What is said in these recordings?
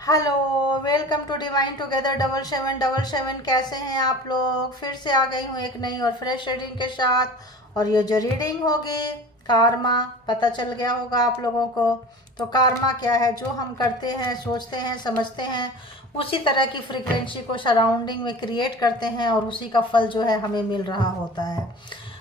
Hello, welcome to divine together 7777। कैसे हैं आप लोग? फिर से आ गई हूँ एक नई और फ्रेश रीडिंग के साथ। और ये जो रीडिंग होगी कारमा, पता चल गया होगा आप लोगों को। तो कारमा क्या है? जो हम करते हैं, सोचते हैं, समझते हैं, उसी तरह की फ्रीक्वेंसी को सराउंडिंग में क्रिएट करते हैं और उसी का फल जो है हमें मिल रहा होता है।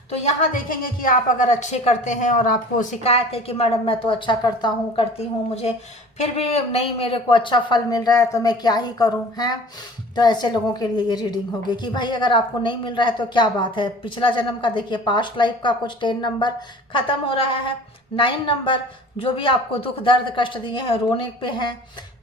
तो यहाँ देखेंगे कि आप अगर अच्छे करते हैं और आपको शिकायत है कि मैडम मैं तो अच्छा करता हूँ, करती हूँ, मुझे फिर भी नहीं मेरे को अच्छा फल मिल रहा है, तो मैं क्या ही करूँ हैं। तो ऐसे लोगों के लिए ये रीडिंग होगी कि भाई अगर आपको नहीं मिल रहा है तो क्या बात है। पिछला जन्म का देखिए, पास्ट लाइफ का कुछ 10 नंबर ख़त्म हो रहा है। 9 नंबर जो भी आपको दुख दर्द कष्ट दिए हैं, रोने पे हैं।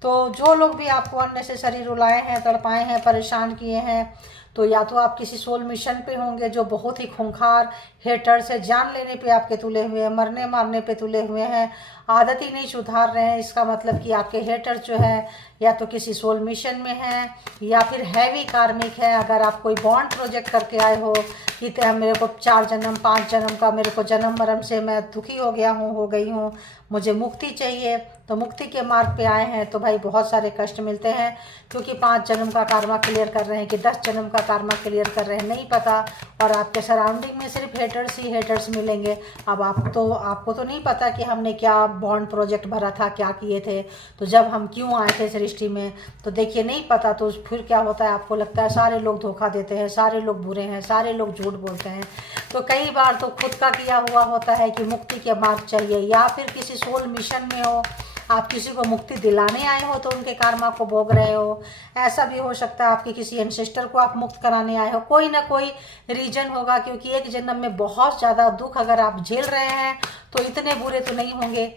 तो जो लोग भी आपको अननेसेसरी रुलाए हैं, तड़पाए हैं, परेशान किए हैं, तो या तो आप किसी सोल मिशन पे होंगे जो बहुत ही खूंखार हेटर से जान लेने पे आपके तुले हुए हैं, मरने मारने पे तुले हुए हैं, आदत ही नहीं सुधार रहे हैं। इसका मतलब कि आपके हेटर जो है या तो किसी सोल मिशन में है या फिर हैवी कार्मिक है। अगर आप कोई बॉन्ड प्रोजेक्ट करके आए हो कि मेरे को 4 जन्म 5 जन्म का मेरे को जन्म मरण से मैं दुखी हो गया हूँ, हो गई हूँ, मुझे मुक्ति चाहिए, तो मुक्ति के मार्ग पे आए हैं, तो भाई बहुत सारे कष्ट मिलते हैं। क्योंकि 5 जन्म का कार्मा क्लियर कर रहे हैं कि 10 जन्म का कार्मा क्लियर कर रहे हैं, नहीं पता। और आपके सराउंडिंग में सिर्फ हेटर्स ही हेटर्स मिलेंगे। अब आपको तो नहीं पता कि हमने क्या बॉन्ड प्रोजेक्ट भरा था, क्या किए थे, तो जब हम क्यों आए थे सृष्टि में। तो देखिए नहीं पता तो फिर क्या होता है, आपको लगता है सारे लोग धोखा देते हैं, सारे लोग बुरे हैं, सारे लोग झूठ बोलते हैं। तो कई बार तो खुद का किया हुआ होता है कि मुक्ति के मार्ग चलिए, या फिर किसी सोल मिशन में हो, आप किसी को मुक्ति दिलाने आए हो तो उनके कार्मा को भोग रहे हो। ऐसा भी हो सकता है आपके किसी एंसेस्टर को आप मुक्त कराने आए हो। कोई ना कोई रीजन होगा, क्योंकि एक जन्म में बहुत ज़्यादा दुख अगर आप झेल रहे हैं तो इतने बुरे तो नहीं होंगे,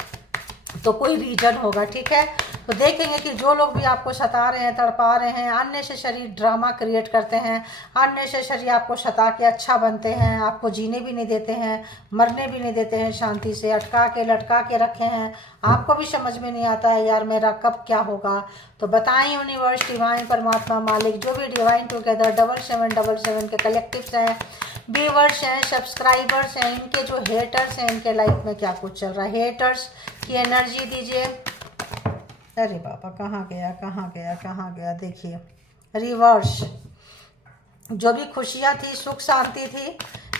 तो कोई रीजन होगा। ठीक है, तो देखेंगे कि जो लोग भी आपको सता रहे हैं, तड़पा रहे हैं, अननेसेसरी ड्रामा क्रिएट करते हैं, अननेसेसरी आपको सता के अच्छा बनते हैं, आपको जीने भी नहीं देते हैं, मरने भी नहीं देते हैं, शांति से अटका के लटका के रखे हैं। आपको भी समझ में नहीं आता है यार मेरा कब क्या होगा। तो बताएं यूनिवर्स, डिवाइन, परमात्मा, मालिक, जो भी डिवाइन टुगेदर 7777 के कलेक्टिव्स हैं, व्यूवर्स हैं, सब्सक्राइबर्स हैं, इनके जो हेटर्स हैं, इनके लाइफ में क्या कुछ चल रहा है, हेटर्स की एनर्जी दीजिए। अरे बाबा कहाँ गया, कहाँ गया, कहाँ गया? देखिए रिवर्स, जो भी खुशियाँ थी, सुख शांति थी,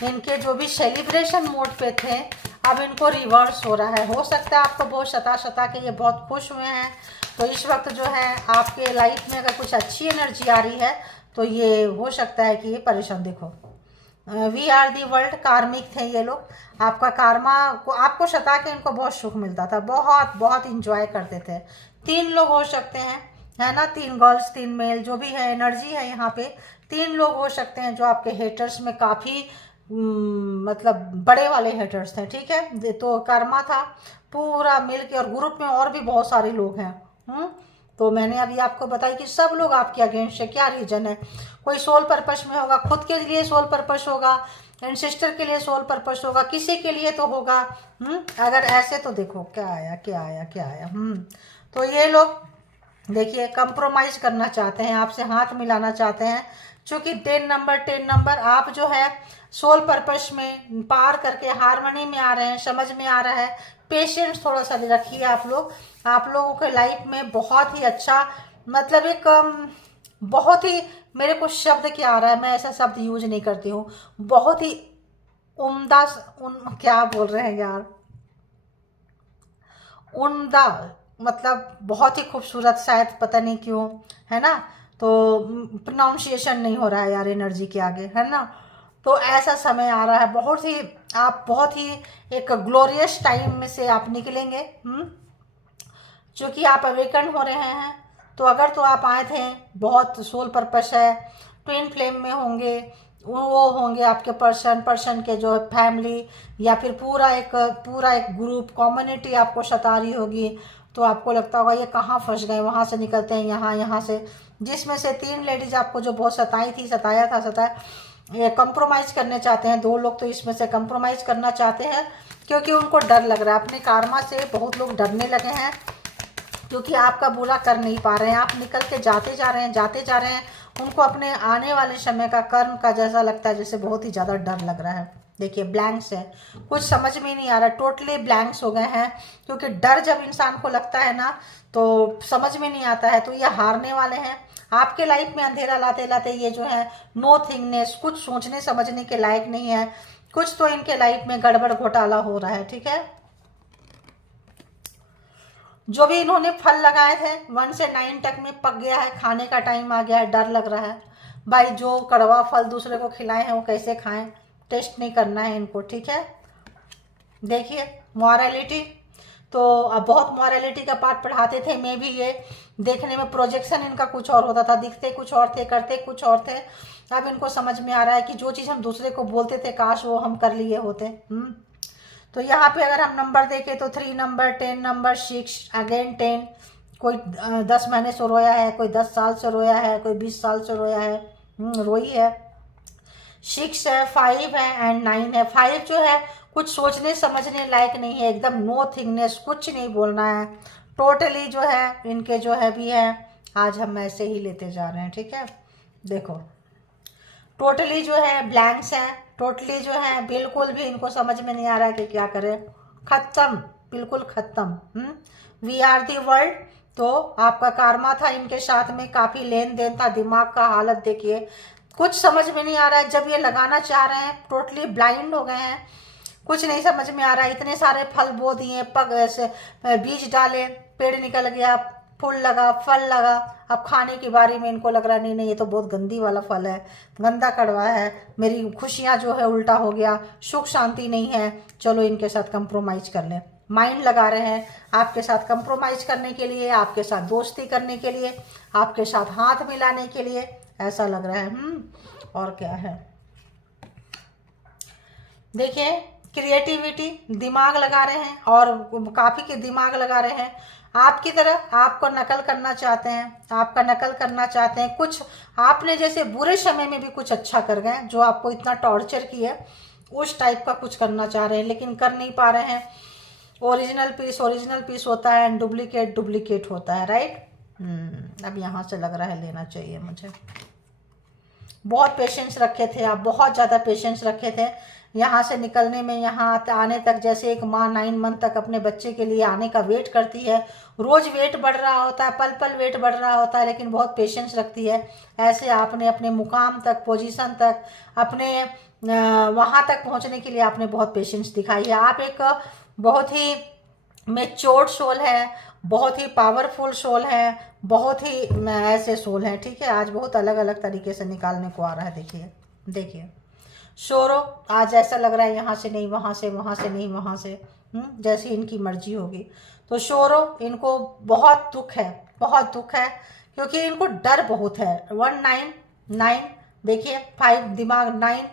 इनके जो भी सेलिब्रेशन मोड पे थे, अब इनको रिवर्स हो रहा है। हो सकता है आपको बहुत सता के ये बहुत खुश हुए हैं, तो इस वक्त जो है आपके लाइफ में अगर कुछ अच्छी एनर्जी आ रही है तो ये हो सकता है कि ये परेशान। देखो वी आर दी वर्ल्ड, कार्मिक थे ये लोग। आपका कार्मा को आपको सता के इनको बहुत सुख मिलता था, बहुत बहुत इंजॉय करते थे। 3 लोग हो सकते हैं, है ना, 3 गर्ल्स 3 मेल, जो भी है एनर्जी है यहाँ पे। 3 लोग हो सकते हैं जो आपके हेटर्स में काफ़ी मतलब बड़े वाले हेटर्स थे। ठीक है, तो कर्मा था पूरा मिल के, और ग्रुप में और भी बहुत सारे लोग हैं। तो मैंने अभी आपको बताई कि सब लोग आपके अगेंस्ट है। क्या रीजन है? कोई सोल पर्पस में होगा, खुद के लिए सोल पर्पस होगा, एंसेस्टर के लिए सोल पर्पस होगा, किसी के लिए तो होगा। अगर ऐसे तो देखो क्या आया, क्या आया, क्या आया। तो ये लोग देखिए कंप्रोमाइज करना चाहते हैं, आपसे हाथ मिलाना चाहते हैं। चूँकि 10 नंबर आप जो है सोल पर्पस में पार करके हारमोनी में आ रहे हैं, समझ में आ रहा है। पेशेंस थोड़ा सा रखिए आप लोग। आप लोगों के लाइफ में बहुत ही अच्छा, मतलब एक बहुत ही, मेरे को शब्द क्या आ रहा है, मैं ऐसा शब्द यूज नहीं करती हूँ, बहुत ही उम्दा, क्या बोल रहे हैं यार, उम्दा, मतलब बहुत ही खूबसूरत, शायद पता नहीं क्यों, है ना। तो प्रोनाउंसिएशन नहीं हो रहा है यार एनर्जी के आगे, है ना। तो ऐसा समय आ रहा है, बहुत ही आप बहुत ही एक ग्लोरियस टाइम में से आप निकलेंगे। क्योंकि आप अवेकन हो रहे हैं। तो अगर तो आप आए थे, बहुत सोल पर्पस है, ट्विन फ्लेम में होंगे, वो होंगे आपके पर्सन के जो फैमिली, या फिर पूरा एक ग्रुप कम्युनिटी आपको सता रही होगी। तो आपको लगता होगा ये कहाँ फंस गए, वहाँ से निकलते हैं, यहाँ से, जिसमें से 3 लेडीज आपको जो बहुत सताई थी, सताया, ये कंप्रोमाइज करने चाहते हैं। 2 लोग तो इसमें से कंप्रोमाइज करना चाहते हैं, क्योंकि उनको डर लग रहा है अपने कार्मा से। बहुत लोग डरने लगे हैं, क्योंकि आपका बुरा कर नहीं पा रहे हैं, आप निकल के जाते जा रहे हैं। उनको अपने आने वाले समय का कर्म का जैसा लगता है, जैसे बहुत ही ज़्यादा डर लग रहा है। देखिए ब्लैंक्स है, कुछ समझ में नहीं आ रहा, टोटली ब्लैंक्स हो गए हैं। क्योंकि डर जब इंसान को लगता है ना तो समझ में नहीं आता है। तो ये हारने वाले हैं। आपके लाइफ में अंधेरा लाते लाते ये जो है नो थिंगनेस, कुछ सोचने समझने के लायक नहीं है। कुछ तो इनके लाइफ में गड़बड़ घोटाला हो रहा है, ठीक है। जो भी इन्होंने फल लगाए थे 1 से 9 तक में पक गया है, खाने का टाइम आ गया है, डर लग रहा है। भाई जो कड़वा फल दूसरे को खिलाए हैं वो कैसे खाएं, टेस्ट नहीं करना है इनको, ठीक है। देखिए मॉरलिटी, तो अब बहुत मॉरलिटी का पाठ पढ़ाते थे। मैं भी ये देखने में प्रोजेक्शन इनका कुछ और होता था, दिखते कुछ और थे, करते कुछ और थे। अब इनको समझ में आ रहा है कि जो चीज़ हम दूसरे को बोलते थे काश वो हम कर लिए होते। तो यहाँ पे अगर हम नंबर देखें तो 3 नंबर, 10 नंबर, 6 अगेन 10। कोई 10 महीने से रोया है, कोई 10 साल से रोया है, कोई 20 साल से रोया है, रोई है। 6 है, 5 है एंड 9 है। 5 जो है कुछ सोचने समझने लायक नहीं है, एकदम नो थिंगनेस, कुछ नहीं बोलना है टोटली जो है इनके जो है भी है। आज हम ऐसे ही लेते जा रहे हैं, ठीक है। देखो टोटली जो है ब्लैंक्स हैं, टोटली जो है बिल्कुल भी इनको समझ में नहीं आ रहा है कि क्या करें। खत्म, बिल्कुल खत्म। We are the world. तो आपका कारमा था इनके साथ में, काफ़ी लेन देन था। दिमाग का हालत देखिए, कुछ समझ में नहीं आ रहा है। जब ये लगाना चाह रहे हैं टोटली ब्लाइंड हो गए हैं, कुछ नहीं समझ में आ रहा है। इतने सारे फल बो दिए, पग ऐसे बीज डाले, पेड़ निकल गया, फूल लगा, फल लगा। अब खाने की बारी में इनको लग रहा नहीं नहीं ये तो बहुत गंदी वाला फल है, गंदा कड़वा है, मेरी खुशियाँ जो है उल्टा हो गया, सुख शांति नहीं है, चलो इनके साथ कंप्रोमाइज़ कर लें। माइंड लगा रहे हैं आपके साथ कंप्रोमाइज़ करने के लिए, आपके साथ दोस्ती करने के लिए, आपके साथ हाथ मिलाने के लिए, ऐसा लग रहा है। और क्या है देखिए, क्रिएटिविटी, दिमाग लगा रहे हैं और काफ़ी के दिमाग लगा रहे हैं। आपकी तरह आपको नकल करना चाहते हैं, आपका नकल करना चाहते हैं। कुछ आपने जैसे बुरे समय में भी कुछ अच्छा कर गए, जो आपको इतना टॉर्चर किया उस टाइप का कुछ करना चाह रहे हैं लेकिन कर नहीं पा रहे हैं। ओरिजिनल पीस होता है एंड डुप्लीकेट होता है, राइट। अब यहाँ से लग रहा है लेना चाहिए मुझे। बहुत पेशेंस रखे थे आप, बहुत ज़्यादा पेशेंस रखे थे यहाँ से निकलने में, यहाँ आने तक। जैसे एक माँ 9 मंथ तक अपने बच्चे के लिए आने का वेट करती है, रोज़ वेट बढ़ रहा होता है, पल पल वेट बढ़ रहा होता है, लेकिन बहुत पेशेंस रखती है। ऐसे आपने अपने मुकाम तक, पोजीशन तक, अपने वहाँ तक पहुँचने के लिए आपने बहुत पेशेंस दिखाई है। आप एक बहुत ही मैच्योर्ड सोल है, बहुत ही पावरफुल सोल है, बहुत ही ऐसे सोल हैं, ठीक है। आज बहुत अलग अलग तरीके से निकालने को आ रहा है। देखिए देखिए शोरो, आज ऐसा लग रहा है यहाँ से नहीं वहाँ से, वहाँ से नहीं वहाँ से, जैसी इनकी मर्जी होगी। तो शोरो, इनको बहुत दुख है, बहुत दुख है, क्योंकि इनको डर बहुत है। 1 9 9 देखिए, 5 दिमाग 9,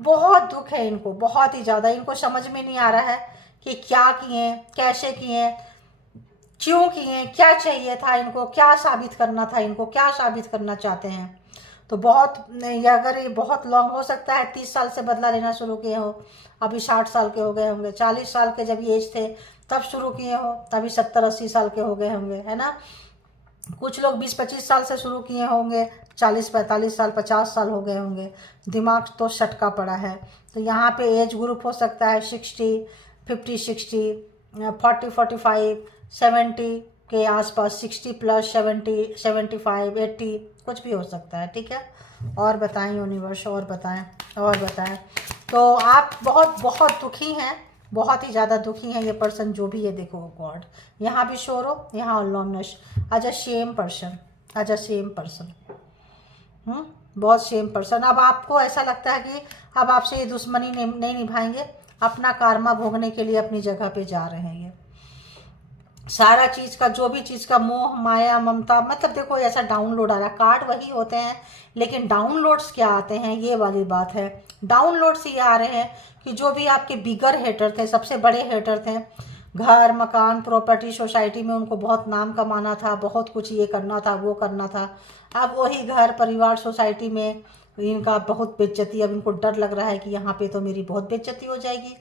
बहुत दुख है इनको, बहुत ही ज़्यादा। इनको समझ में नहीं आ रहा है कि क्या किए, कैसे किए, क्यों किए, क्या चाहिए था इनको, क्या साबित करना था इनको, क्या साबित करना चाहते हैं। तो बहुत, अगर ये बहुत लॉन्ग हो सकता है, 30 साल से बदला लेना शुरू किए हो, अभी 60 साल के हो गए होंगे। 40 साल के जब ये एज थे तब शुरू किए हो, तभी 70-80 साल के हो गए होंगे, है ना। कुछ लोग 20-25 साल से शुरू किए होंगे, 40-45 साल, 50 साल हो गए होंगे। दिमाग तो सटका पड़ा है। तो यहाँ पे एज ग्रुप हो सकता है 60, 50, 60, 40, 45, 70 के आसपास, 60 प्लस 70, 75, 80, कुछ भी हो सकता है, ठीक है। और बताएं यूनिवर्स, और बताएं, और बताएं। तो आप बहुत बहुत दुखी हैं, बहुत ही ज़्यादा दुखी हैं ये पर्सन, जो भी है। देखो गॉड, यहाँ भी शोर हो, यहाँ aloneness, as a same person, as a same person, बहुत सेम पर्सन। अब आपको ऐसा लगता है कि अब आपसे ये दुश्मनी नहीं निभाएंगे, अपना कारमा भोगने के लिए अपनी जगह पे जा रहे हैं। ये सारा चीज़ का, जो भी चीज़ का मोह माया ममता, मतलब देखो ऐसा डाउनलोड आ रहा है। कार्ड वही होते हैं लेकिन डाउनलोड्स क्या आते हैं, ये वाली बात है। डाउनलोड्स ये आ रहे हैं कि जो भी आपके बिगर हेटर थे, सबसे बड़े हेटर थे, घर मकान प्रॉपर्टी सोसाइटी में उनको बहुत नाम कमाना था, बहुत कुछ ये करना था, वो करना था। अब वही घर परिवार सोसाइटी में इनका बहुत बेइज्जती। अब इनको डर लग रहा है कि यहाँ पे तो मेरी बहुत बेइज्जती हो जाएगी।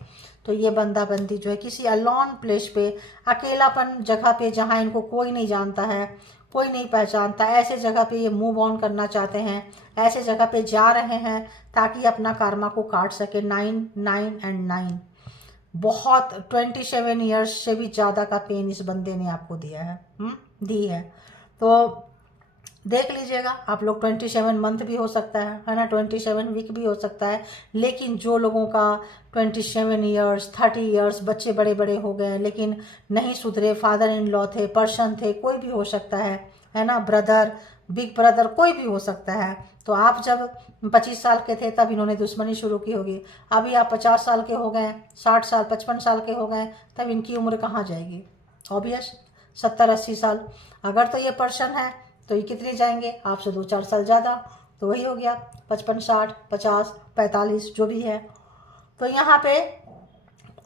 तो ये बंदा बंदी जो है किसी अलोन प्लेस पे, अकेलापन जगह पे, जहाँ इनको कोई नहीं जानता है, कोई नहीं पहचानता। ऐसे जगह पे ये मूव ऑन करना चाहते हैं, ऐसे जगह पे जा रहे हैं ताकि अपना कार्मा को काट सके। 9 9 एंड 9 बहुत 27 ईयर्स से भी ज़्यादा का पेन इस बंदे ने आपको दिया है, दी है। तो देख लीजिएगा आप लोग, 27 मंथ भी हो सकता है ना, 27 वीक भी हो सकता है। लेकिन जो लोगों का 27 ईयर्स 30 ईयर्स, बच्चे बड़े बड़े हो गए लेकिन नहीं सुधरे, फादर इन लॉ थे, पर्सन थे, कोई भी हो सकता है ना, ब्रदर, बिग ब्रदर, कोई भी हो सकता है। तो आप जब 25 साल के थे तब इन्होंने दुश्मनी शुरू की होगी। अभी आप 50 साल के हो गए, 60 साल 55 साल के हो गए, तब इनकी उम्र कहाँ जाएगी? ऑब्वियस 70-80 साल। अगर तो ये पर्सन है तो ये कितने जाएंगे? आपसे 2-4 साल ज़्यादा, तो वही हो गया 55 60 50 45 जो भी है। तो यहाँ पे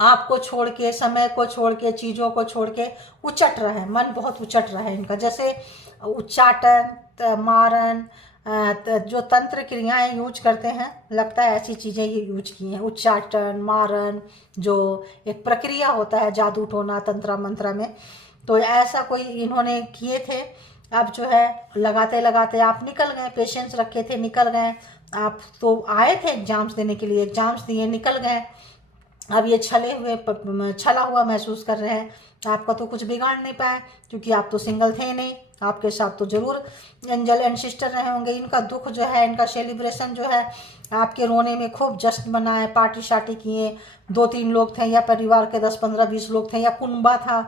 आपको छोड़ के, समय को छोड़ के, चीज़ों को छोड़ के उचट रहा है, मन बहुत उचट रहा है इनका। जैसे उच्चाटन, मारन, जो तंत्र क्रियाएं यूज करते हैं, लगता है ऐसी चीज़ें ये यूज की हैं। उच्चाटन, मारन, जो एक प्रक्रिया होता है जादू टोना तंत्र मंत्र में, तो ऐसा कोई इन्होंने किए थे। अब जो है लगाते लगाते आप निकल गए, पेशेंस रखे थे, निकल गए। आप तो आए थे एग्जाम्स देने के लिए, एग्जाम्स दिए, निकल गए। अब ये छला हुआ महसूस कर रहे हैं। आपका तो कुछ बिगाड़ नहीं पाए क्योंकि आप तो सिंगल थे नहीं, आपके साथ तो जरूर एंजल एंड सिस्टर रहे होंगे। इनका दुख जो है, इनका सेलिब्रेशन जो है, आपके रोने में खूब जश्न मनाए, पार्टी शार्टी किए। 2-3 लोग थे या परिवार के 10-15-20 लोग थे या कुनबा था,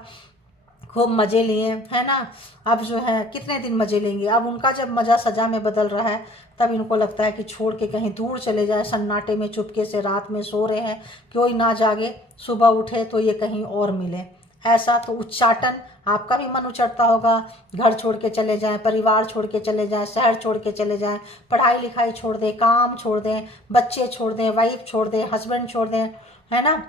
खूब मज़े लिए, है ना। अब जो है कितने दिन मज़े लेंगे? अब उनका जब मज़ा सज़ा में बदल रहा है तब इनको लगता है कि छोड़ के कहीं दूर चले जाए, सन्नाटे में चुपके से रात में सो रहे हैं, कोई ना जागे, सुबह उठे तो ये कहीं और मिले। ऐसा तो उच्चाटन, आपका भी मन उचटता होगा, घर छोड़ के चले जाएं, परिवार छोड़ के चले जाएं, शहर छोड़ के चले जाएं, पढ़ाई लिखाई छोड़ दें, काम छोड़ दें, बच्चे छोड़ दें, वाइफ छोड़ दें, हस्बैंड छोड़ दें, है ना।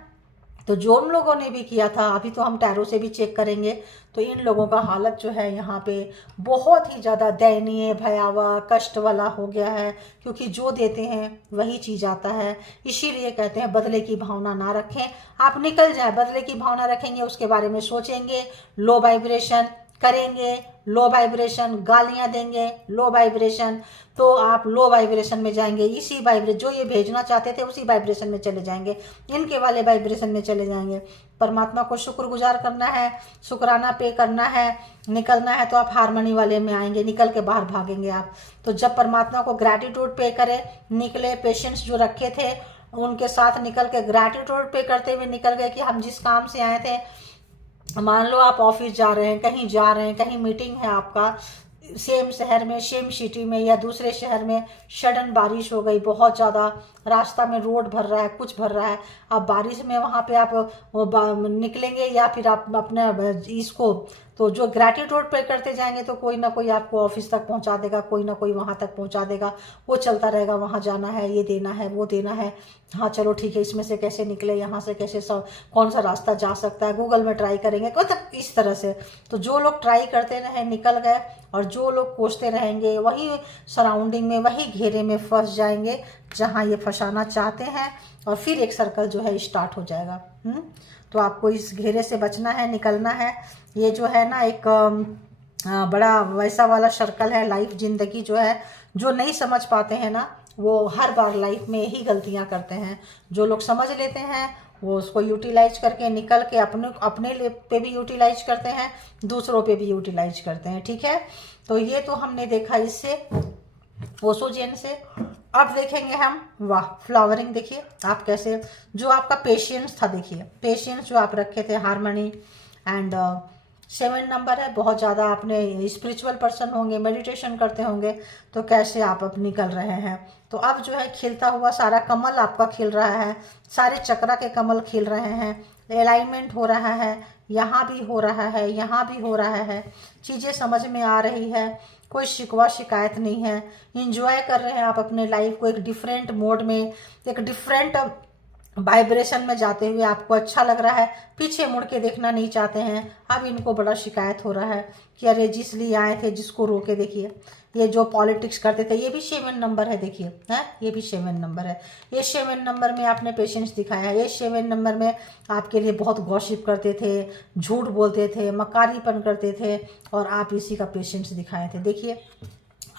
तो जो उन लोगों ने भी किया था, अभी तो हम टैरो से भी चेक करेंगे, तो इन लोगों का हालत जो है यहाँ पे बहुत ही ज़्यादा दयनीय, भयावह, कष्ट वाला हो गया है। क्योंकि जो देते हैं वही चीज़ आता है। इसीलिए कहते हैं बदले की भावना ना रखें। आप निकल जाए, बदले की भावना रखेंगे, उसके बारे में सोचेंगे, लो वाइब्रेशन करेंगे, लो वाइब्रेशन, गालियां देंगे, लो वाइब्रेशन, तो आप लो वाइब्रेशन में जाएंगे। इसी वाइब्रेशन जो ये भेजना चाहते थे उसी वाइब्रेशन में चले जाएंगे, इनके वाले वाइब्रेशन में चले जाएंगे। परमात्मा को शुक्रगुजार करना है, शुक्राना पे करना है, निकलना है तो आप हारमोनी वाले में आएंगे, निकल के बाहर भागेंगे आप। तो जब परमात्मा को ग्रैटिट्यूड पे करें, निकले, पेशेंस जो रखे थे उनके साथ निकल के ग्रैटिट्यूड पे करते हुए निकल गए कि हम जिस काम से आए थे, मान लो आप ऑफिस जा रहे हैं, कहीं जा रहे हैं, कहीं मीटिंग है आपका, सेम शहर में, सेम सिटी में या दूसरे शहर में, सडन बारिश हो गई बहुत ज़्यादा, रास्ता में रोड भर रहा है, कुछ भर रहा है। अब बारिश में वहाँ पे आप निकलेंगे या फिर आप अपने इसको, तो जो ग्रैटिट्यूड पे करते जाएंगे तो कोई ना कोई आपको ऑफिस तक पहुँचा देगा, कोई ना कोई वहाँ तक पहुँचा देगा। वो चलता रहेगा, वहाँ जाना है, ये देना है, वो देना है, हाँ चलो ठीक है, इसमें से कैसे निकले, यहाँ से कैसे कौन सा रास्ता जा सकता है, गूगल में ट्राई करेंगे, मतलब इस तरह से। तो जो लोग ट्राई करते रहे निकल गए, और जो लोग कोसते रहेंगे वही सराउंडिंग में, वही घेरे में फंस जाएंगे जहाँ ये फंसाना चाहते हैं, और फिर एक सर्कल जो है स्टार्ट हो जाएगा। तो आपको इस घेरे से बचना है, निकलना है। ये जो है ना एक बड़ा वैसा वाला सर्कल है। लाइफ, जिंदगी जो है, जो नहीं समझ पाते हैं ना, वो हर बार लाइफ में यही गलतियां करते हैं। जो लोग समझ लेते हैं वो उसको यूटिलाइज करके निकल के अपने पे भी यूटिलाइज करते हैं, दूसरों पे भी यूटिलाइज करते हैं। ठीक है, तो ये तो हमने देखा इससे, ओसोजेन से। अब देखेंगे हम, वाह, फ्लावरिंग देखिए आप कैसे, जो आपका पेशेंस था, देखिए पेशेंस जो आप रखे थे, हार्मनी एंड 7 नंबर है। बहुत ज़्यादा आपने स्पिरिचुअल पर्सन होंगे, मेडिटेशन करते होंगे, तो कैसे आप अब निकल रहे हैं। तो अब जो है खिलता हुआ सारा कमल आपका खिल रहा है, सारे चक्रा के कमल खिल रहे हैं, अलाइनमेंट हो रहा है, यहाँ भी हो रहा है, यहाँ भी हो रहा है, चीज़ें समझ में आ रही है, कोई शिकवा शिकायत नहीं है। इंजॉय कर रहे हैं आप अपने लाइफ को एक डिफरेंट मोड में, एक डिफरेंट वाइब्रेशन में जाते हुए आपको अच्छा लग रहा है, पीछे मुड़ के देखना नहीं चाहते हैं। अब इनको बड़ा शिकायत हो रहा है कि अरे जिस लिए आए थे जिसको रोके। देखिए ये जो पॉलिटिक्स करते थे, ये भी 7 नंबर है, देखिए है, ये भी 7 नंबर है। ये 7 नंबर में आपने पेशेंस दिखाया, ये 7 नंबर में आपके लिए बहुत गॉसिप करते थे, झूठ बोलते थे, मकारीपन करते थे, और आप इसी का पेशेंस दिखाए थे। देखिए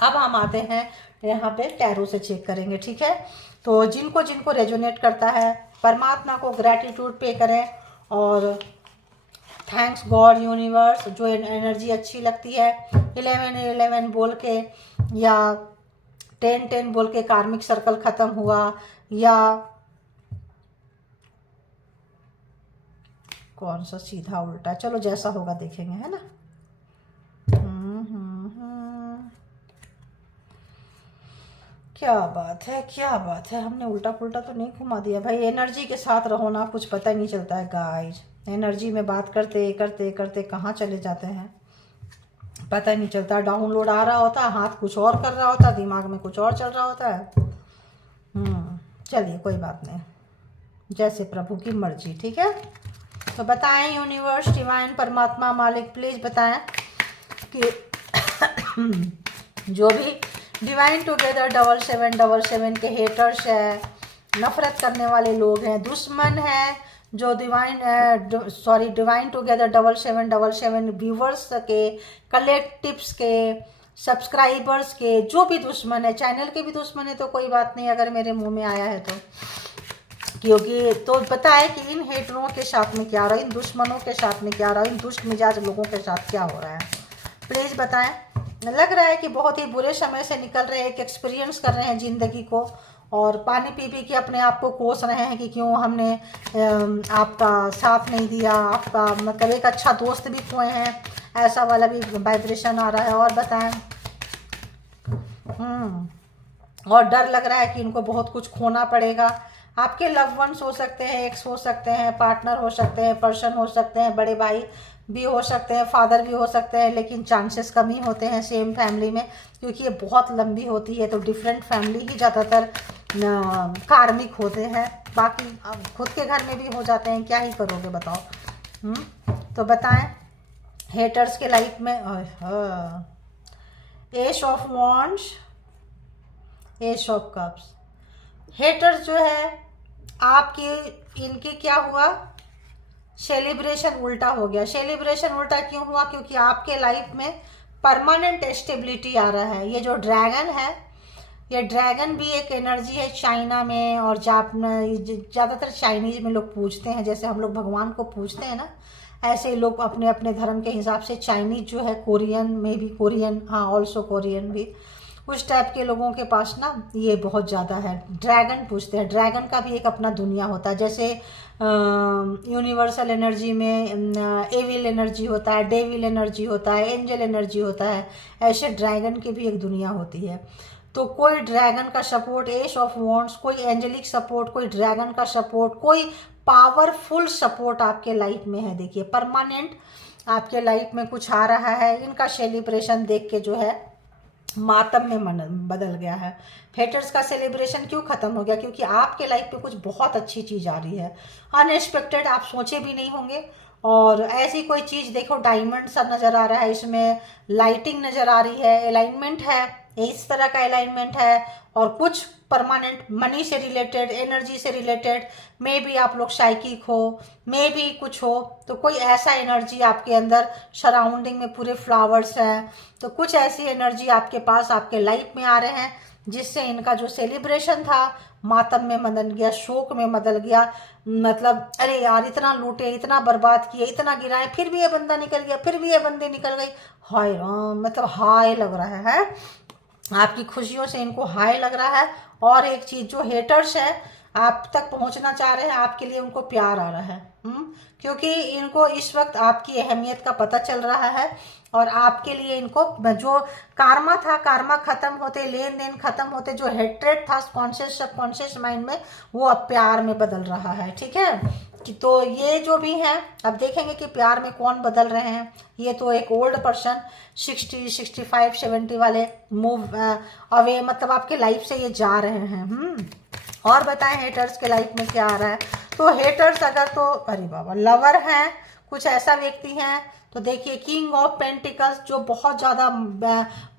अब हम आते हैं यहाँ पे टैरो से चेक करेंगे, ठीक है। तो जिनको जिनको रेजोनेट करता है, परमात्मा को ग्रैटिट्यूड पे करें और थैंक्स गॉड यूनिवर्स। जो एनर्जी अच्छी लगती है 11-11 बोल के या 10-10 बोल के कार्मिक सर्कल ख़त्म हुआ, या कौन सा सीधा उल्टा, चलो जैसा होगा देखेंगे, है ना। क्या बात है, क्या बात है, हमने उल्टा पुल्टा तो नहीं घुमा दिया भाई। एनर्जी के साथ रहो ना, कुछ पता ही नहीं चलता है गाइस। एनर्जी में बात करते करते करते कहाँ चले जाते हैं पता ही नहीं चलता। डाउनलोड आ रहा होता है, हाथ कुछ और कर रहा होता है, दिमाग में कुछ और चल रहा होता है। चलिए कोई बात नहीं, जैसे प्रभु की मर्जी, ठीक है। तो बताएं यूनिवर्स, डिवाइन, परमात्मा, मालिक, प्लीज़ बताएं कि जो भी डिवाइन टुगेदर 7777 के हेटर्स है, नफरत करने वाले लोग हैं, दुश्मन हैं, जो डिवाइन टुगेदर 7777 व्यूवर्स के, कलेक्टिव्स के, सब्सक्राइबर्स के, जो भी दुश्मन है, चैनल के भी दुश्मन है तो कोई बात नहीं अगर मेरे मुंह में आया है तो, क्योंकि तो बताए कि इन हेटरों के साथ में क्या हो रहा है, इन दुश्मनों के साथ में क्या हो रहा है, इन दुष्ट मिजाज लोगों के साथ क्या हो रहा है, प्लीज़ बताएं। लग रहा है कि बहुत ही बुरे समय से निकल रहे हैं, एक एक्सपीरियंस कर रहे हैं ज़िंदगी को, और पानी पी पी के अपने आप को कोस रहे हैं कि क्यों हमने आपका साथ नहीं दिया, आपका मतलब एक अच्छा दोस्त भी खोए हैं, ऐसा वाला भी वाइब्रेशन आ रहा है। और बताएं। और डर लग रहा है कि इनको बहुत कुछ खोना पड़ेगा। आपके लव वंस हो सकते हैं, एक्स हो सकते हैं, पार्टनर हो सकते हैं, पर्सन हो सकते हैं, बड़े भाई भी हो सकते हैं, फादर भी हो सकते हैं, लेकिन चांसेस कम ही होते हैं सेम फैमिली में, क्योंकि ये बहुत लंबी होती है। तो डिफरेंट फैमिली ही ज़्यादातर कार्मिक होते हैं, बाकी खुद के घर में भी हो जाते हैं, क्या ही करोगे बताओ। तो बताएं हेटर्स के लाइफ में ace of wands, ace of cups. Haters जो है आपके, इनके क्या हुआ, सेलिब्रेशन उल्टा हो गया। सेलिब्रेशन उल्टा क्यों हुआ, क्योंकि आपके लाइफ में परमानेंट स्टेबिलिटी आ रहा है। ये जो ड्रैगन है, ये ड्रैगन भी एक एनर्जी है चाइना में, और ज़्यादातर चाइनीज में लोग पूजते हैं, जैसे हम लोग भगवान को पूजते हैं ना, ऐसे लोग अपने अपने धर्म के हिसाब से चाइनीज जो है, कोरियन में भी, कोरियन हाँ ऑल्सो कोरियन भी, उस टाइप के लोगों के पास ना ये बहुत ज़्यादा है, ड्रैगन पूछते हैं। ड्रैगन का भी एक अपना दुनिया होता है, जैसे यूनिवर्सल एनर्जी में एविल एनर्जी होता है, डेविल एनर्जी होता है, एंजल एनर्जी होता है, ऐसे ड्रैगन की भी एक दुनिया होती है। तो कोई ड्रैगन का सपोर्ट, एश ऑफ वॉन्ड्स, कोई एंजेलिक सपोर्ट, कोई ड्रैगन का सपोर्ट, कोई पावरफुल सपोर्ट आपके लाइफ में है। देखिए परमानेंट आपके लाइफ में कुछ आ रहा है। इनका सेलिब्रेशन देख के जो है मातम में बदल गया है। हेटर्स का सेलिब्रेशन क्यों ख़त्म हो गया, क्योंकि आपके लाइफ पे कुछ बहुत अच्छी चीज़ आ रही है, अनएक्सपेक्टेड, आप सोचे भी नहीं होंगे। और ऐसी कोई चीज़ देखो, डायमंड सा नज़र आ रहा है, इसमें लाइटिंग नज़र आ रही है, अलाइनमेंट है, इस तरह का अलाइनमेंट है, और कुछ परमानेंट मनी से रिलेटेड, एनर्जी से रिलेटेड, मे बी आप लोग साइकिक हो, मे बी कुछ हो, तो कोई ऐसा एनर्जी आपके अंदर सराउंडिंग में पूरे फ्लावर्स हैं, तो कुछ ऐसी एनर्जी आपके पास आपके लाइफ में आ रहे हैं, जिससे इनका जो सेलिब्रेशन था मातम में बदल गया, शोक में बदल गया। मतलब अरे यार इतना लूटे, इतना बर्बाद किए, इतना गिराए, फिर भी ये बंदा निकल गया, फिर भी ये बंदे निकल गई, हाय मतलब हाय लग रहा है आपकी खुशियों से, इनको हाय लग रहा है। और एक चीज़, जो हेटर्स है आप तक पहुंचना चाह रहे हैं, आपके लिए उनको प्यार आ रहा है, क्योंकि इनको इस वक्त आपकी अहमियत का पता चल रहा है, और आपके लिए इनको जो कार्मा था, कार्मा खत्म होते, लेन देन खत्म होते, जो हेट्रेड था कॉन्शियस सबकॉन्शियस माइंड में, वो अब प्यार में बदल रहा है, ठीक है। कि तो ये जो भी हैं, अब देखेंगे कि प्यार में कौन बदल रहे हैं। ये तो एक ओल्ड पर्सन 60, 65, 70 वाले मूव अवे, मतलब आपके लाइफ से ये जा रहे हैं। और बताएं हेटर्स के लाइफ में क्या आ रहा है। तो हेटर्स अगर तो अरे बाबा लवर हैं, कुछ ऐसा व्यक्ति हैं, तो देखिए किंग ऑफ पेंटिकल्स जो बहुत ज़्यादा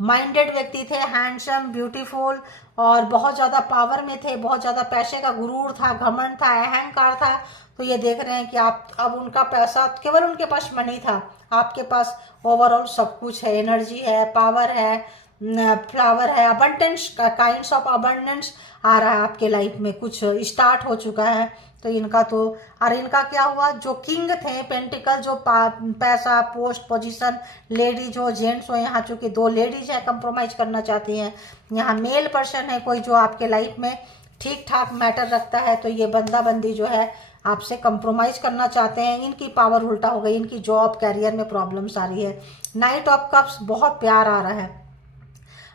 माइंडेड व्यक्ति थे, हैंडसम ब्यूटीफुल और बहुत ज़्यादा पावर में थे, बहुत ज़्यादा पैसे का गुरूर था, घमंड था, अहंकार था। तो ये देख रहे हैं कि आप अब उनका पैसा केवल उनके पास मनी था, आपके पास ओवरऑल सब कुछ है, एनर्जी है, पावर है, फ्लावर है, अबंडेंस, काइंड्स ऑफ अबंडेंस आ रहा है आपके लाइफ में, कुछ स्टार्ट हो चुका है। तो इनका तो और इनका क्या हुआ, जो किंग थे पेंटिकल, जो पैसा, पोस्ट, पोजीशन, लेडीज हो जेंट्स हो, यहाँ चूंकि 2 लेडीज है कंप्रोमाइज करना चाहती हैं, यहाँ मेल पर्सन है कोई जो आपके लाइफ में ठीक ठाक मैटर रखता है, तो ये बंदा बंदी जो है आपसे कंप्रोमाइज करना चाहते हैं। इनकी पावर उल्टा हो गई, इनकी जॉब कैरियर में प्रॉब्लम्स आ रही है। नाइट ऑफ कप्स बहुत प्यार आ रहा है।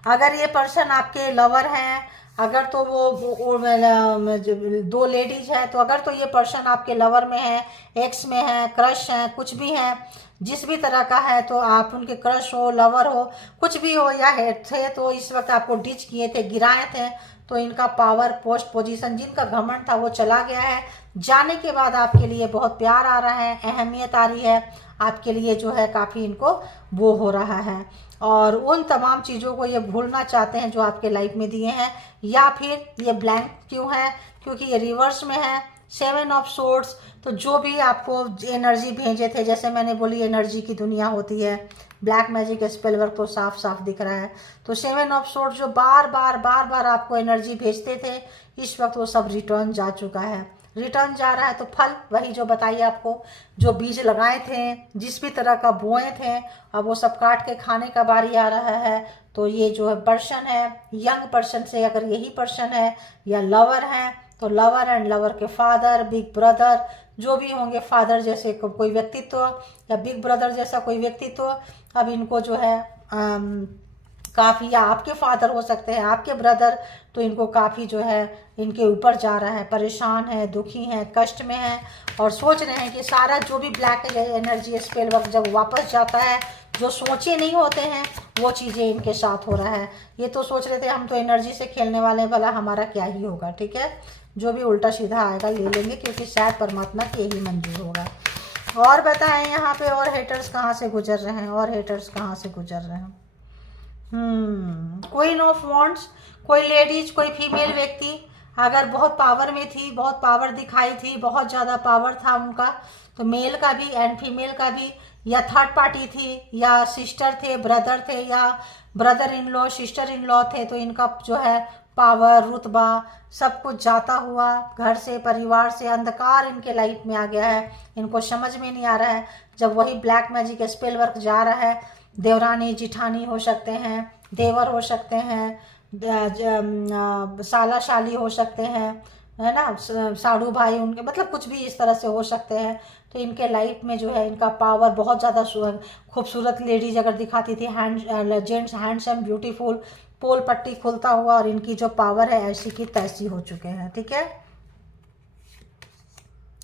अगर ये पर्सन आपके लवर हैं, अगर तो वो 2 लेडीज है, तो अगर तो ये पर्सन आपके लवर में है, एक्स में है, क्रश है, कुछ भी है, जिस भी तरह का है, तो आप उनके क्रश हो, लवर हो, कुछ भी हो या हेड थे, तो इस वक्त आपको डिच किए थे, गिराए थे, तो इनका पावर, पोस्ट, पोजीशन, जिनका घमंड था वो चला गया है। जाने के बाद आपके लिए बहुत प्यार आ रहा है, अहमियत आ रही है आपके लिए, जो है काफ़ी इनको वो हो रहा है, और उन तमाम चीज़ों को ये भूलना चाहते हैं जो आपके लाइफ में दिए हैं। या फिर ये ब्लैंक क्यों है, क्योंकि ये रिवर्स में है, 7 ऑफ सोर्ड्स। तो जो भी आपको एनर्जी भेजे थे, जैसे मैंने बोली एनर्जी की दुनिया होती है, ब्लैक मैजिक स्पेल वर्क तो साफ साफ दिख रहा है। तो 7 ऑफ सोर्ड्स जो बार बार आपको एनर्जी भेजते थे, इस वक्त वो सब रिटर्न जा चुका है, रिटर्न जा रहा है। तो फल वही जो बताइए आपको, जो बीज लगाए थे, जिस भी तरह का बोए थे, अब वो सब काट के खाने का बारी आ रहा है। तो ये जो है पर्सन है, यंग पर्सन से अगर यही पर्सन है या लवर है, तो लवर एंड लवर के फादर, बिग ब्रदर जो भी होंगे, फादर जैसे कोई व्यक्तित्व या बिग ब्रदर जैसा कोई व्यक्तित्व, अब इनको जो है काफ़ी, या आपके फादर हो सकते हैं, आपके ब्रदर, तो इनको काफ़ी जो है इनके ऊपर जा रहा है, परेशान है, दुखी हैं, कष्ट में हैं, और सोच रहे हैं कि सारा जो भी ब्लैक एनर्जी स्पेल वर्क जब वापस जाता है, जो सोचे नहीं होते हैं वो चीज़ें इनके साथ हो रहा है। ये तो सोच रहे थे हम तो एनर्जी से खेलने वाले हैं, भला हमारा क्या ही होगा, ठीक है, जो भी उल्टा सीधा आएगा ले लेंगे, क्योंकि शायद परमात्मा की यही मंजूर होगा। और बताएं यहाँ पे और हेटर्स कहाँ से गुजर रहे हैं, और हेटर्स कहाँ से गुजर रहे हैं। क्वीन ऑफ वॉन्ड्स, कोई लेडीज, कोई फीमेल व्यक्ति अगर बहुत पावर में थी, बहुत पावर दिखाई थी, बहुत ज़्यादा पावर था उनका, तो मेल का भी एंड फीमेल का भी, या थर्ड पार्टी थी, या सिस्टर थे, ब्रदर थे, या brother in law, sister in law थे, तो इनका जो है पावर, रुतबा सब कुछ जाता हुआ, घर से, परिवार से अंधकार इनके लाइफ में आ गया है, इनको समझ में नहीं आ रहा है। जब वही ब्लैक मैजिक स्पेल वर्क जा रहा है, देवरानी जिठानी हो सकते हैं, देवर हो सकते हैं, साला साली हो सकते हैं, है ना, साड़ू भाई उनके, मतलब कुछ भी इस तरह से हो सकते हैं। तो इनके लाइफ में जो है इनका पावर बहुत ज़्यादा, खूबसूरत लेडीज अगर दिखाती थी, जेंट्स हैंडसम ब्यूटीफुल, पोल पट्टी खुलता हुआ, और इनकी जो पावर है ऐसी की तैसी हो चुके हैं, ठीक है।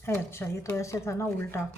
अच्छा ये तो ऐसे था ना उल्टा।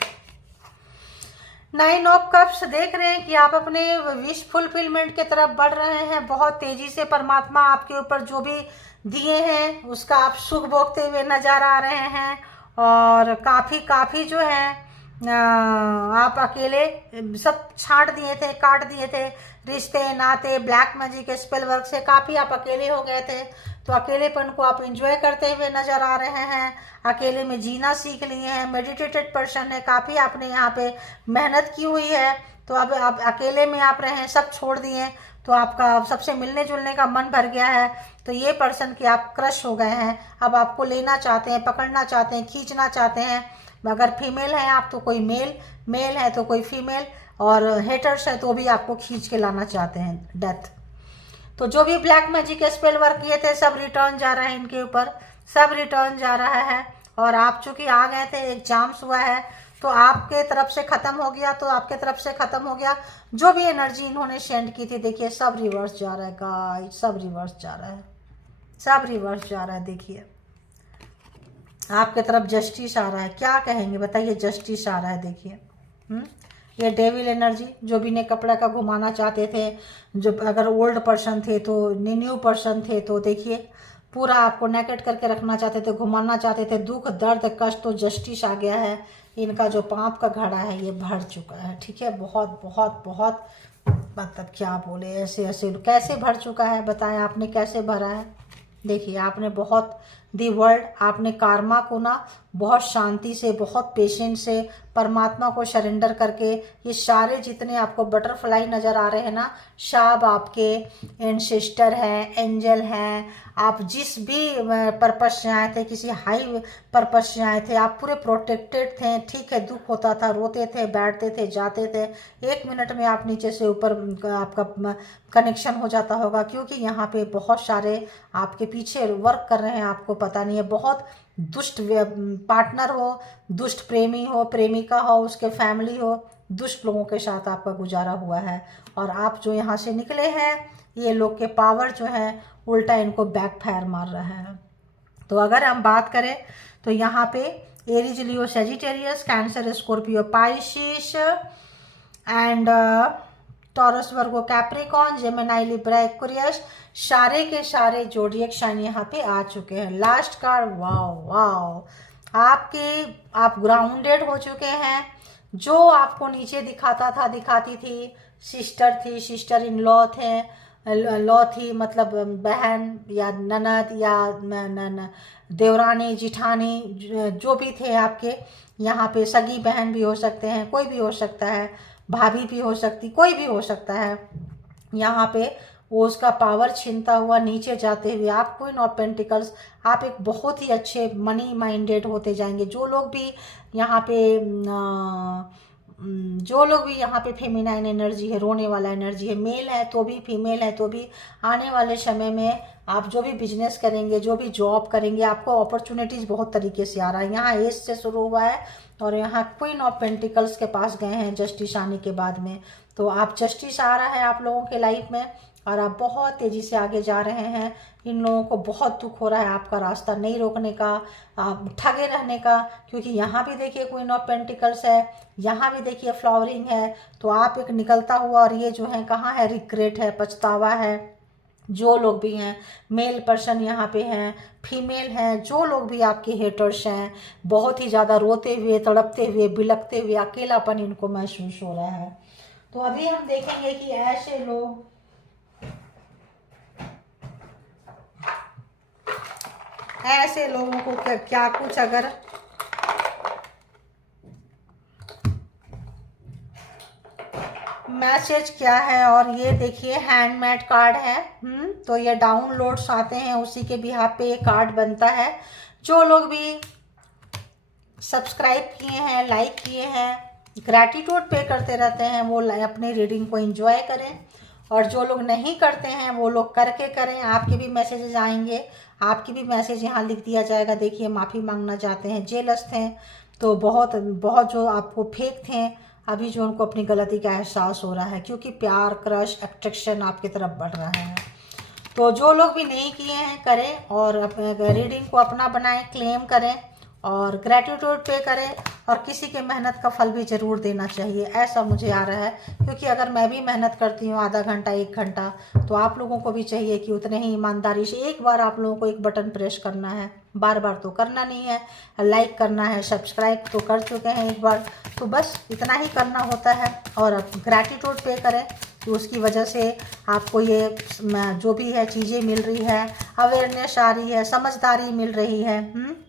9 ऑफ कप्स, देख रहे हैं कि आप अपने विश फुलफिलमेंट की तरफ बढ़ रहे हैं बहुत तेजी से। परमात्मा आपके ऊपर जो भी दिए हैं उसका आप सुख भोगते हुए नजर आ रहे हैं, और काफ़ी जो है आप अकेले सब छांट दिए थे, काट दिए थे, रिश्ते नाते ब्लैक मैजिक स्पेल वर्क से काफ़ी आप अकेले हो गए थे। तो अकेलेपन को आप एंजॉय करते हुए नजर आ रहे हैं, अकेले में जीना सीख लिए हैं, मेडिटेटेड पर्सन है, काफ़ी आपने यहाँ पे मेहनत की हुई है। तो अब आप अकेले में आप रहे हैं, सब छोड़ दिए, तो आपका सबसे मिलने जुलने का मन भर गया है। तो ये पर्सन के आप क्रश हो गए हैं, अब आपको लेना चाहते हैं, पकड़ना चाहते हैं, खींचना चाहते हैं। अगर फीमेल हैं आप तो कोई मेल है तो कोई फीमेल, और हेटर्स है तो भी आपको खींच के लाना चाहते हैं, डेथ। तो जो भी ब्लैक मैजिक स्पेल वर्क किए थे सब रिटर्न जा रहा है इनके ऊपर, सब रिटर्न जा रहा है। और आप चूंकि आ गए थे, एग्जाम्स हुआ है, तो आपके तरफ से ख़त्म हो गया, तो आपके तरफ से ख़त्म हो गया। जो भी एनर्जी इन्होंने सेंड की थी, देखिए सब रिवर्स जा रहा है गाइस, सब रिवर्स जा रहा है, सब रिवर्स जा रहा है। देखिए आपके तरफ जस्टिस आ रहा है, क्या कहेंगे बताइए, जस्टिस आ रहा है। देखिए ये डेविल एनर्जी, जो भी ने कपड़ा का घुमाना चाहते थे, जो अगर ओल्ड पर्सन थे तो न्यू पर्सन थे, तो देखिए पूरा आपको नेकेड करके रखना चाहते थे, घुमाना चाहते थे, दुख दर्द कष्ट, तो जस्टिस आ गया है। इनका जो पाप का घड़ा है ये भर चुका है, ठीक है। बहुत बहुत बहुत मतलब क्या बोले, ऐसे ऐसे कैसे भर चुका है बताएं, आपने कैसे भरा है। देखिए आपने बहुत दी वर्ल्ड, आपने कार्मा को ना बहुत शांति से, बहुत पेशेंस से, परमात्मा को सरेंडर करके, ये सारे जितने आपको बटरफ्लाई नज़र आ रहे हैं ना, सब आपके एंसेस्टर हैं, एंजल हैं। आप जिस भी पर्पज से आए थे, किसी हाई पर्पज से आए थे, आप पूरे प्रोटेक्टेड थे, ठीक है। दुख होता था, रोते थे, बैठते थे, जाते थे, 1 मिनट में आप नीचे से ऊपर आपका कनेक्शन हो जाता होगा, क्योंकि यहाँ पे बहुत सारे आपके पीछे वर्क कर रहे हैं, आपको पता नहीं है। बहुत दुष्ट पार्टनर हो, दुष्ट प्रेमी हो, प्रेमिका हो, उसके फैमिली हो, दुष्ट लोगों के साथ आपका गुजारा हुआ है। और आप जो यहाँ से निकले हैं, ये लोग के पावर जो है उल्टा इनको बैकफायर मार रहा है। तो अगर हम बात करें तो यहाँ पे Aries, Leo, Sagittarius, cancer, Scorpio, Pisces and taurus, Virgo, Capricorn, Gemini, Libra, Aquarius, सारे के सारे जोडिएक साइन यहाँ पे आ चुके हैं। लास्ट कार्ड, वाओ वाओ, आप ग्राउंडेड हो चुके हैं। जो आपको नीचे दिखाता था, दिखाती थी, सिस्टर थी, सिस्टर इन लॉ थे, लॉ थी मतलब बहन या ननद या देवरानी, जिठानी, जो भी थे आपके यहाँ पे, सगी बहन भी हो सकते हैं, कोई भी हो सकता है, भाभी भी हो सकती, कोई भी हो सकता है। यहाँ पे वो उसका पावर छीनता हुआ नीचे जाते हुए, आप क्वीन ऑफ पेंटिकल्स, आप एक बहुत ही अच्छे मनी माइंडेड होते जाएंगे। जो लोग भी यहाँ पे फेमिनाइन एनर्जी है, रोने वाला एनर्जी है, मेल है तो भी, फीमेल है तो भी, आने वाले समय में आप जो भी बिजनेस करेंगे, जो भी जॉब करेंगे, आपको अपॉर्चुनिटीज़ बहुत तरीके से आ रहा है। यहाँ एस से शुरू हुआ है और यहाँ क्वीन ऑफ पेंटिकल्स के पास गए हैं जस्टिस आने के बाद में। तो आप जस्टिस आ रहा है आप लोगों के लाइफ में और आप बहुत तेज़ी से आगे जा रहे हैं। इन लोगों को बहुत दुख हो रहा है आपका रास्ता नहीं रोकने का, आप ठगे रहने का, क्योंकि यहाँ भी देखिए क्वीन ऑफ पेंटिकल्स है, यहाँ भी देखिए फ्लावरिंग है। तो आप एक निकलता हुआ, और ये जो है कहाँ है, रिग्रेट है, पछतावा है। जो लोग भी हैं, मेल पर्सन यहाँ पे हैं, फीमेल हैं, जो लोग भी आपके हेटर्स हैं, बहुत ही ज़्यादा रोते हुए, तड़पते हुए, बिलखते हुए, अकेलापन इनको महसूस हो रहा है। तो अभी हम देखेंगे कि ऐसे लोगों को क्या कुछ अगर मैसेज क्या है। और ये देखिए हैंडमेड कार्ड है। तो ये डाउनलोड्स आते हैं, उसी के बिहाफ पे ये कार्ड बनता है। जो लोग भी सब्सक्राइब किए हैं, लाइक किए हैं, ग्रैटिट्यूड पे करते रहते हैं, वो अपनी रीडिंग को एंजॉय करें। और जो लोग नहीं करते हैं वो लोग करके करें। आपके भी मैसेजेस आएंगे, आपकी भी मैसेज यहाँ लिख दिया जाएगा। देखिए माफ़ी मांगना चाहते हैं, जेलस थे तो बहुत बहुत जो आपको फेक थे, अभी जो उनको अपनी गलती का एहसास हो रहा है, क्योंकि प्यार, क्रश, अट्रैक्शन आपकी तरफ बढ़ रहा है। तो जो लोग भी नहीं किए हैं करें और रीडिंग को अपना बनाएं, क्लेम करें और ग्रैटिट्यूड पे करें। और किसी के मेहनत का फल भी ज़रूर देना चाहिए, ऐसा मुझे आ रहा है। क्योंकि अगर मैं भी मेहनत करती हूँ आधा घंटा, 1 घंटा, तो आप लोगों को भी चाहिए कि उतने ही ईमानदारी से एक बार आप लोगों को एक बटन प्रेस करना है, बार बार तो करना नहीं है। लाइक करना है, सब्सक्राइब तो कर चुके हैं एक बार, तो बस इतना ही करना होता है। और आप ग्रैटिट्यूड पे करें तो उसकी वजह से आपको ये जो भी है चीज़ें मिल रही है, अवेयरनेस आ रही है, समझदारी मिल रही है।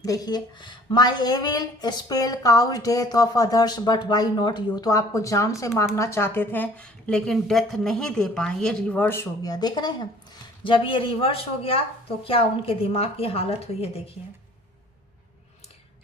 देखिए my evil spell cause death of others but why not you. तो आपको जान से मारना चाहते थे लेकिन डेथ नहीं दे पाए, ये रिवर्स हो गया। देख रहे हैं, जब ये रिवर्स हो गया तो क्या उनके दिमाग की हालत हुई है, देखिए।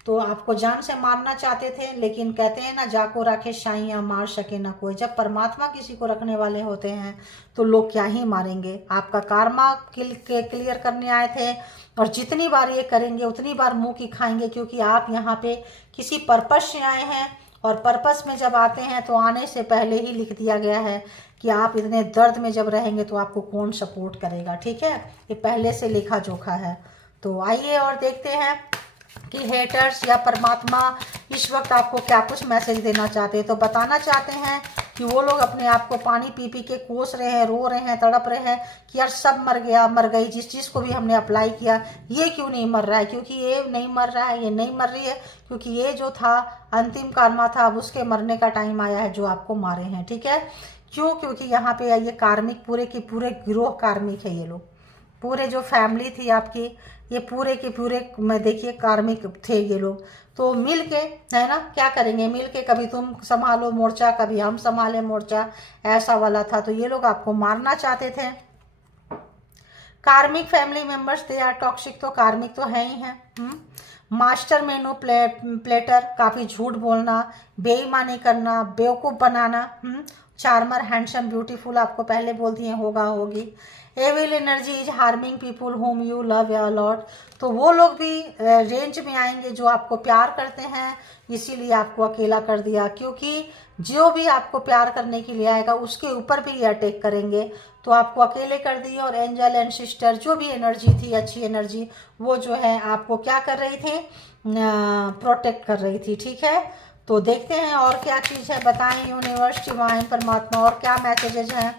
तो आपको जान से मारना चाहते थे, लेकिन कहते हैं ना, जाको रखे साइयाँ मार सके ना कोई। जब परमात्मा किसी को रखने वाले होते हैं तो लोग क्या ही मारेंगे। आपका कार्मा क्लियर करने आए थे और जितनी बार ये करेंगे उतनी बार मुंह की खाएंगे, क्योंकि आप यहाँ पे किसी पर्पस से आए हैं। और पर्पस में जब आते हैं तो आने से पहले ही लिख दिया गया है कि आप इतने दर्द में जब रहेंगे तो आपको कौन सपोर्ट करेगा, ठीक है। ये पहले से लिखा जोखा है। तो आइए और देखते हैं कि हेटर्स या परमात्मा इस वक्त आपको क्या कुछ मैसेज देना चाहते हैं। तो बताना चाहते हैं कि वो लोग अपने आप को पानी पी पी के कोस रहे हैं, रो रहे हैं, तड़प रहे हैं कि यार सब मर गया, मर गई, जिस चीज़ को भी हमने अप्लाई किया ये क्यों नहीं मर रहा है, क्योंकि ये नहीं मर रहा है, ये नहीं मर रही है, क्योंकि ये जो था अंतिम कर्मा था, अब उसके मरने का टाइम आया है जो आपको मारे हैं। ठीक है, क्यों? क्योंकि यहाँ पे ये कार्मिक पूरे के पूरे गिरोह कार्मिक है, ये लोग पूरे जो फैमिली थी आपकी, ये पूरे के पूरे मैं देखिए कार्मिक थे ये लोग। तो मिल के, है ना, क्या करेंगे, मिल के कभी तुम संभालो मोर्चा, कभी हम संभाले मोर्चा, ऐसा वाला था। तो ये लोग आपको मारना चाहते थे। Karmic family members they are toxic, तो कार्मिक तो है ही है। मास्टर मैनिपुलेटर, काफ़ी झूठ बोलना, बेईमानी करना, बेवकूफ़ बनाना। चार्मर, हैंडसम, ब्यूटीफुल, आपको पहले बोल दिए होगा होगी। Evil energy is harming people whom you love या लॉट, तो वो लोग भी रेंज में आएंगे जो आपको प्यार करते हैं, इसीलिए आपको अकेला कर दिया। क्योंकि जो भी आपको प्यार करने के लिए आएगा उसके ऊपर भी ये अटैक करेंगे, तो आपको अकेले कर दिए। और एंजल एंड सिस्टर जो भी एनर्जी थी, अच्छी एनर्जी, वो जो है आपको क्या कर रही थी, प्रोटेक्ट कर रही थी। ठीक है, तो देखते हैं और क्या चीज़ है, बताएं यूनिवर्स, डिवाइन, परमात्मा, और क्या मैसेजेज हैं।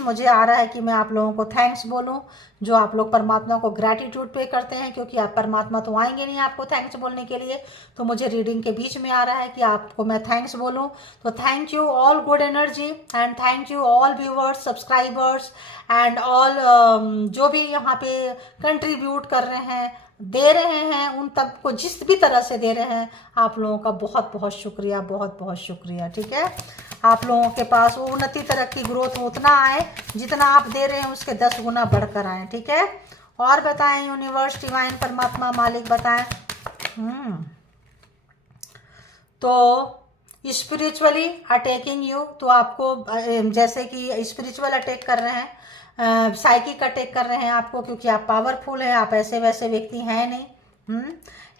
मुझे आ रहा है कि मैं आप लोगों को थैंक्स बोलूं, जो आप लोग परमात्मा को ग्रैटिट्यूड पे करते हैं, क्योंकि आप परमात्मा तो आएंगे नहीं आपको थैंक्स बोलने के लिए। तो मुझे रीडिंग के बीच में आ रहा है कि आपको मैं थैंक्स बोलूं। तो thank you all good energy, and thank you all viewers, subscribers, and all जो भी यहाँ पे कंट्रीब्यूट कर रहे हैं, दे रहे हैं, उन तब को जिस भी तरह से दे रहे हैं, आप लोगों का बहुत बहुत शुक्रिया, बहुत बहुत शुक्रिया। ठीक है, आप लोगों के पास वो उन्नति, तरक्की, ग्रोथ उतना आए जितना आप दे रहे हैं उसके 10 गुना बढ़कर आए। ठीक है, और बताएं यूनिवर्स, डिवाइन, परमात्मा, मालिक बताएं। तो स्पिरिचुअली अटैकिंग यू, तो आपको जैसे कि स्पिरिचुअल अटैक कर रहे हैं, साइकिक अटैक कर रहे हैं आपको, क्योंकि आप पावरफुल हैं, आप ऐसे वैसे व्यक्ति हैं नहीं।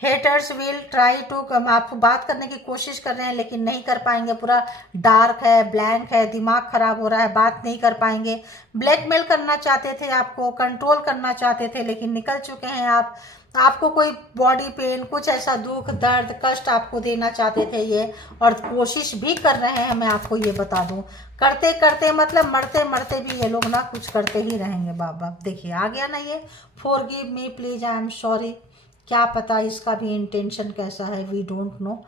हेटर्स विल ट्राई टू, आपको बात करने की कोशिश कर रहे हैं लेकिन नहीं कर पाएंगे, पूरा डार्क है, ब्लैंक है, दिमाग खराब हो रहा है, बात नहीं कर पाएंगे। ब्लैकमेल करना चाहते थे, आपको कंट्रोल करना चाहते थे, लेकिन निकल चुके हैं आप। आपको कोई बॉडी पेन, कुछ ऐसा दुख, दर्द, कष्ट आपको देना चाहते थे ये, और कोशिश भी कर रहे हैं, मैं आपको ये बता दूं। करते करते मतलब मरते मरते भी ये लोग ना कुछ करते ही रहेंगे। बाबा देखिए आ गया ना ये, forgive me please, I am sorry. क्या पता इसका भी इंटेंशन कैसा है, वी डोंट नो।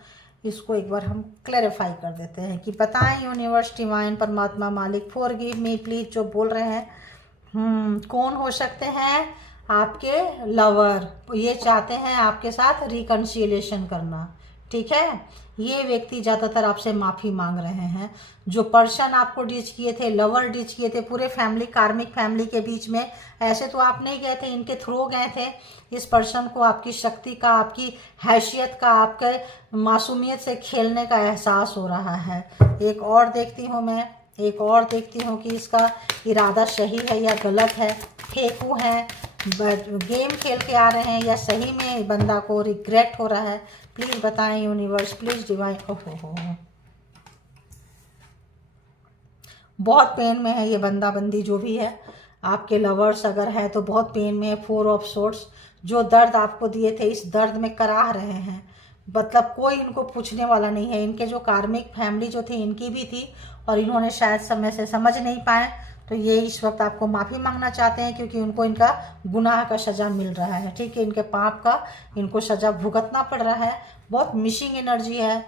इसको एक बार हम क्लैरिफाई कर देते हैं कि बताएं यूनिवर्स, डिवाइन, परमात्मा, मालिक, फॉरगिव मी प्लीज, जो बोल रहे हैं। कौन हो सकते हैं? आपके लवर, ये चाहते हैं आपके साथ रिकन्सिलिएशन करना। ठीक है, ये व्यक्ति ज़्यादातर आपसे माफ़ी मांग रहे हैं। जो पर्सन आपको डिच किए थे, लवर डिच किए थे, पूरे फैमिली, कार्मिक फैमिली के बीच में, ऐसे तो आप नहीं गए थे, इनके थ्रू गए थे। इस पर्सन को आपकी शक्ति का, आपकी हैसियत का, आपके मासूमियत से खेलने का एहसास हो रहा है। एक और देखती हूँ मैं, एक और देखती हूँ कि इसका इरादा सही है या गलत है, फेंकू है, गेम खेल के आ रहे हैं, या सही में बंदा को रिग्रेट हो रहा है। प्लीज़ बताएं यूनिवर्स, प्लीज़ डिवाइन। ओहो, बहुत पेन में है ये बंदा बंदी जो भी है। आपके लवर्स अगर है तो बहुत पेन में है। 4 ऑफ सोर्ड्स, जो दर्द आपको दिए थे इस दर्द में कराह रहे हैं, मतलब कोई इनको पूछने वाला नहीं है। इनके जो कार्मिक फैमिली जो थी इनकी भी थी, और इन्होंने शायद समय से समझ नहीं पाए, तो ये इस वक्त आपको माफ़ी मांगना चाहते हैं, क्योंकि उनको इनका गुनाह का सज़ा मिल रहा है। ठीक है, इनके पाप का इनको सज़ा भुगतना पड़ रहा है। बहुत मिसिंग एनर्जी है,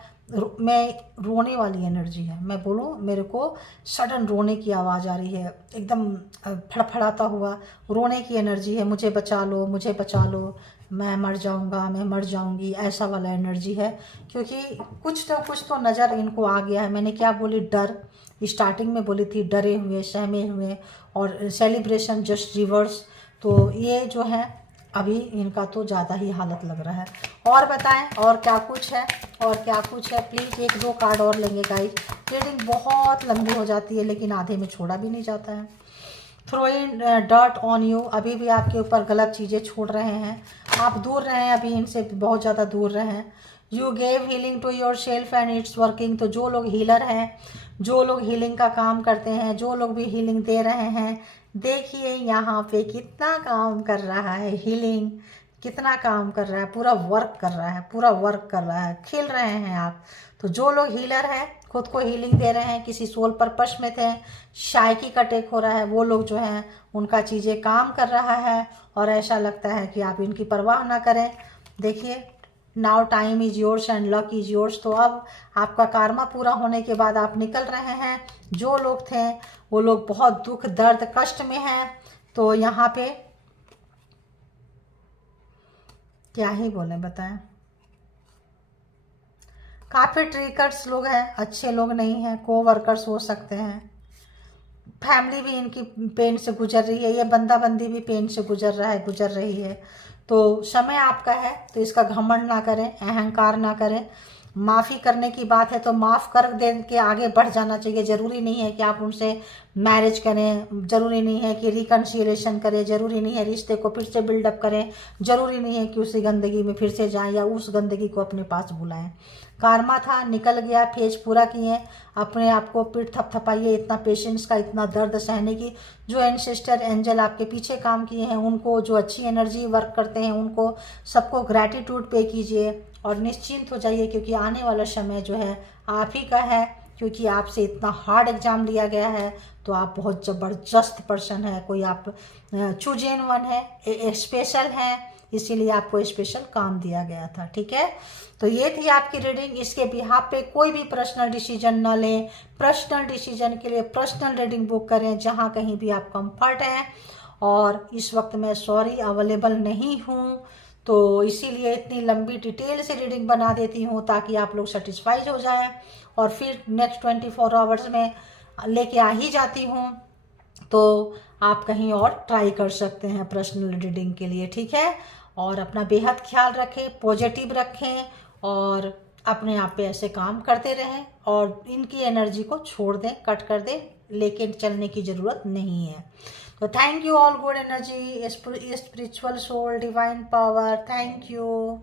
मैं रोने वाली एनर्जी है। मैं बोलूँ, मेरे को सडन रोने की आवाज़ आ रही है, एकदम फड़फड़ाता हुआ रोने की एनर्जी है। मुझे बचा लो, मुझे बचा लो, मैं मर जाऊंगा, मैं मर जाऊंगी, ऐसा वाला एनर्जी है। क्योंकि कुछ तो नज़र इनको आ गया है। मैंने क्या बोली, डर, स्टार्टिंग में बोली थी, डरे हुए, सहमे हुए, और सेलिब्रेशन जस्ट रिवर्स। तो ये जो है अभी इनका तो ज़्यादा ही हालत लग रहा है। और बताएं और क्या कुछ है, और क्या कुछ है। प्लीज़ 1-2 कार्ड और लेंगे गाइस। रीडिंग बहुत लंबी हो जाती है लेकिन आधे में छोड़ा भी नहीं जाता है। थ्रोइंग डर्ट ऑन यू, अभी भी आपके ऊपर गलत चीज़ें छोड़ रहे हैं, आप दूर रहें, अभी इनसे बहुत ज़्यादा दूर रहें। You gave healing to your self and it's working, तो जो लोग हीलर हैं, जो लोग हीलिंग का काम करते हैं, जो लोग भी हीलिंग दे रहे हैं, देखिए यहाँ पे कितना काम कर रहा है हीलिंग, कितना काम कर रहा है, पूरा वर्क कर रहा है, पूरा वर्क कर रहा है, खिल रहे हैं आप। तो जो लोग हीलर हैं खुद को हीलिंग दे रहे हैं, किसी सोल पर्पस में थे, शायकी का टेक हो रहा है, वो लोग जो हैं उनका चीज़ें काम कर रहा है और ऐसा लगता है कि आप इनकी परवाह ना करें। देखिए, now time is yours and luck is yours. तो अब आपका कार्मा पूरा होने के बाद आप निकल रहे हैं। जो लोग थे वो लोग बहुत दुख दर्द कष्ट में हैं, तो यहाँ पे क्या ही बोलें बताएं। काफ़ी ट्रिकर्स लोग हैं, अच्छे लोग नहीं हैं, को वर्कर्स हो सकते हैं। फैमिली भी इनकी पेन से गुजर रही है, ये बंदा बंदी भी पेन से गुजर रही है। तो समय आपका है, तो इसका घमंड ना करें, अहंकार ना करें। माफ़ी करने की बात है तो माफ़ कर दे के आगे बढ़ जाना चाहिए। ज़रूरी नहीं है कि आप उनसे मैरिज करें, ज़रूरी नहीं है कि रिकन्सिलेशन करें, ज़रूरी नहीं है रिश्ते को फिर से बिल्डअप करें, ज़रूरी नहीं है कि उसी गंदगी में फिर से जाएं या उस गंदगी को अपने पास बुलाएं। कार्मा था, निकल गया, फेज पूरा किए। अपने आप को पीठ थपथपाइए, इतना पेशेंस का, इतना दर्द सहने की। जो एंसेस्टर एंजल आपके पीछे काम किए हैं उनको, जो अच्छी एनर्जी वर्क करते हैं उनको, सबको ग्रैटिट्यूड पे कीजिए और निश्चिंत हो जाइए, क्योंकि आने वाला समय जो है आप ही का है। क्योंकि आपसे इतना हार्ड एग्जाम लिया गया है, तो आप बहुत ज़बरदस्त पर्सन है, कोई आप चूजेन वन है, स्पेशल है, इसीलिए आपको स्पेशल काम दिया गया था। ठीक है, तो ये थी आपकी रीडिंग। इसके बिहाफ पे कोई भी पर्सनल डिसीजन ना लें। पर्सनल डिसीजन के लिए पर्सनल रीडिंग बुक करें जहाँ कहीं भी आप कंफर्ट हैं। और इस वक्त मैं सॉरी अवेलेबल नहीं हूँ, तो इसीलिए इतनी लंबी डिटेल से रीडिंग बना देती हूँ ताकि आप लोग सेटिस्फाइड हो जाएं। और फिर नेक्स्ट 24 आवर्स में लेके आ ही जाती हूँ, तो आप कहीं और ट्राई कर सकते हैं पर्सनल रीडिंग के लिए। ठीक है, और अपना बेहद ख्याल रखें, पॉजिटिव रखें और अपने आप पे ऐसे काम करते रहें और इनकी एनर्जी को छोड़ दें, कट कर दें, लेकिन चलने की ज़रूरत नहीं है। तो thank you all, good energy, spiritual soul, divine power, thank you.